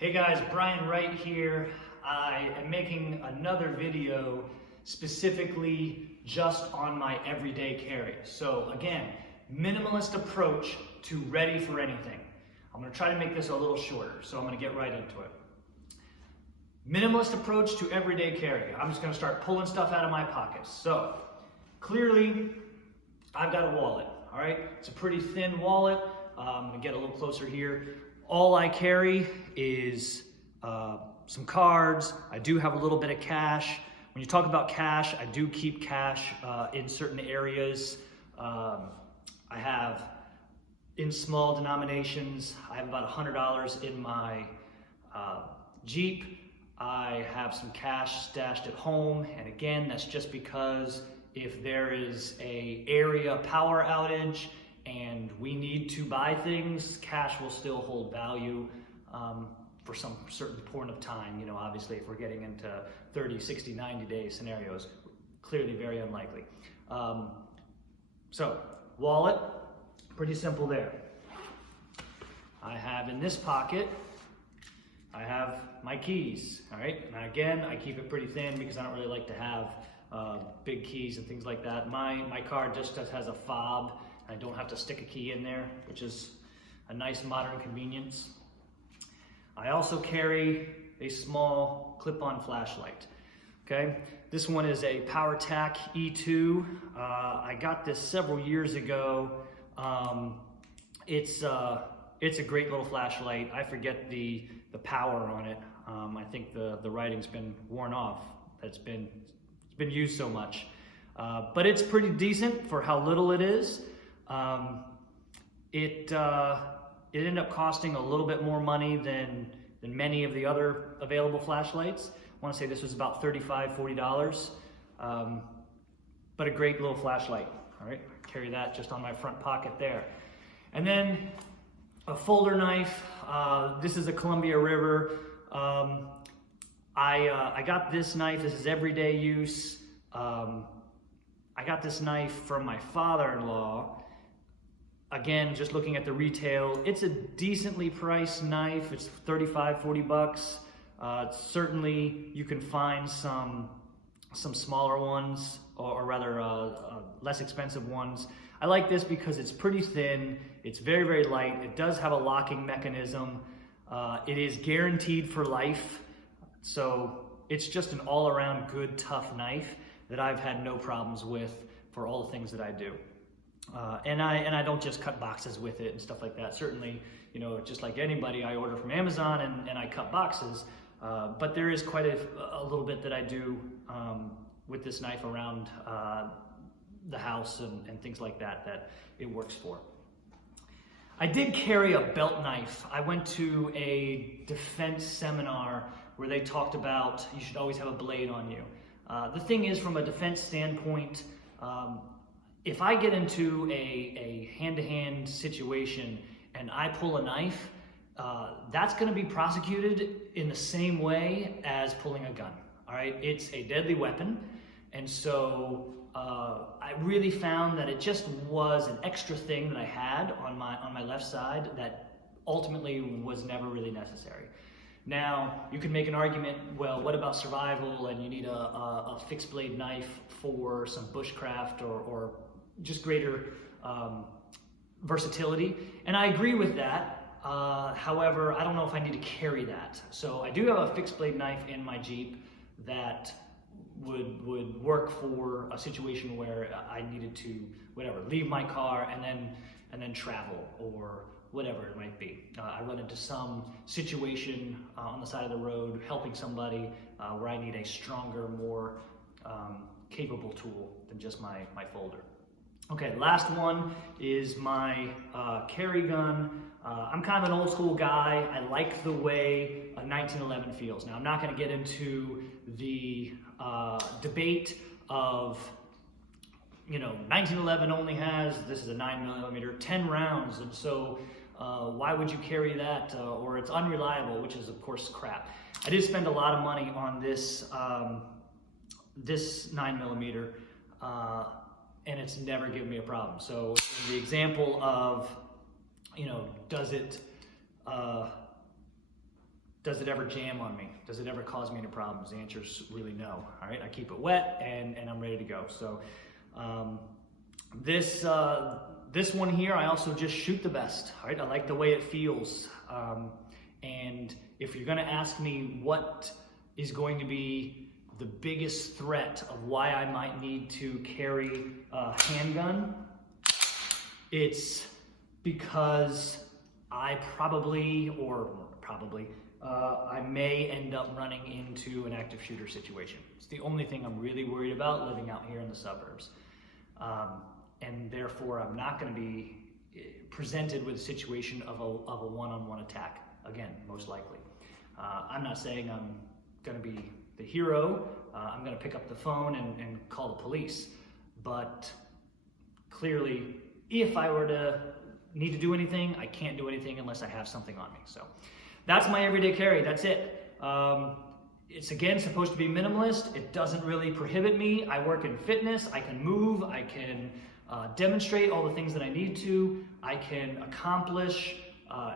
Hey guys, Brian Wright here. I am making another video specifically just on my everyday carry. So again, minimalist approach to ready for anything. I'm gonna try to make this a little shorter, so I'm gonna get right into it. Minimalist approach to everyday carry. I'm just gonna start pulling stuff out of my pockets. So clearly, I've got a wallet, all right? It's a pretty thin wallet. I'm gonna get a little closer here. All I carry is some cards. I do have a little bit of cash. When you talk about cash, I do keep cash in certain areas. I have, in small denominations, I have about $100 in my Jeep. I have some cash stashed at home, and again, that's just because if there is an area power outage and we need to buy things, cash will still hold value for some certain point of time. You know, obviously if we're getting into 30, 60, 90 day scenarios, clearly very unlikely. So wallet, pretty simple there. I have in this pocket, I have my keys, all right? Now again, I keep it pretty thin because I don't really like to have big keys and things like that. My car just has a fob. I don't have to stick a key in there, which is a nice modern convenience. I also carry a small clip-on flashlight, okay? This one is a PowerTac E2. I got this several years ago. It's a great little flashlight. I forget the power on it. I think the writing's been worn off. It's been used so much. But it's pretty decent for how little it is. It ended up costing a little bit more money than many of the other available flashlights. I want to say this was about $35, $40, but a great little flashlight. All right, carry that just on my front pocket there. And then a folder knife. This is a Columbia River. I got this knife. This is everyday use. I got this knife from my father-in-law. Again, just looking at the retail, it's a decently priced knife. It's 35, 40 bucks. Certainly you can find some smaller ones, or rather less expensive ones. I like this because it's pretty thin. It's very, very light. It does have a locking mechanism. It is guaranteed for life. So it's just an all-around good, tough knife that I've had no problems with for all the things that I do. And I don't just cut boxes with it and stuff like that. Certainly, you know, just like anybody, I order from Amazon and I cut boxes. But there is quite a little bit that I do with this knife around the house and things like that it works for. I did carry a belt knife. I went to a defense seminar where they talked about you should always have a blade on you. The thing is, from a defense standpoint, if I get into a hand-to-hand situation and I pull a knife, that's going to be prosecuted in the same way as pulling a gun. All right, it's a deadly weapon, and so I really found that it just was an extra thing that I had on my left side that ultimately was never really necessary. Now, you could make an argument, well, what about survival and you need a fixed blade knife for some bushcraft or just greater versatility? And I agree with that. However, I don't know if I need to carry that. So I do have a fixed blade knife in my Jeep that would work for a situation where I needed to, whatever, leave my car and then travel or whatever it might be. I run into some situation on the side of the road helping somebody where I need a stronger, more capable tool than just my folder. Okay, last one is my carry gun. I'm kind of an old school guy. I like the way a 1911 feels. Now, I'm not going to get into the debate of, you know, 1911 only has, this is a 9mm, 10 rounds, and so why would you carry that? Or it's unreliable, which is of course crap. I did spend a lot of money on this this 9mm, and it's never given me a problem. So the example of, you know, does it Does it ever jam on me? Does it ever cause me any problems? The answer is really no. All right, I keep it wet and I'm ready to go. So this one here, I also just shoot the best. All right, I like the way it feels. And if you're gonna ask me what is going to be the biggest threat of why I might need to carry a handgun, it's because I I may end up running into an active shooter situation. It's the only thing I'm really worried about living out here in the suburbs. And therefore, I'm not going to be presented with a situation of a one-on-one attack. Again, most likely. I'm not saying I'm going to be the hero. I'm going to pick up the phone and call the police. But clearly, if I were to need to do anything, I can't do anything unless I have something on me. So that's my everyday carry. That's it. It's again supposed to be minimalist. It doesn't really prohibit me. I work in fitness. I can move. I can demonstrate all the things that I need to. I can accomplish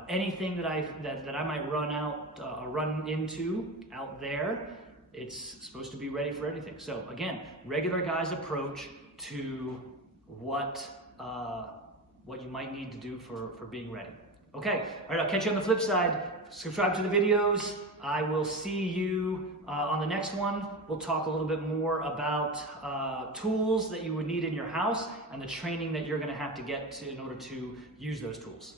anything that I might run into out there. It's supposed to be ready for anything. So again, regular guy's approach to what you might need to do for being ready. Okay, all right, I'll catch you on the flip side. Subscribe to the videos. I will see you on the next one. We'll talk a little bit more about tools that you would need in your house and the training that you're gonna have to get in order to use those tools.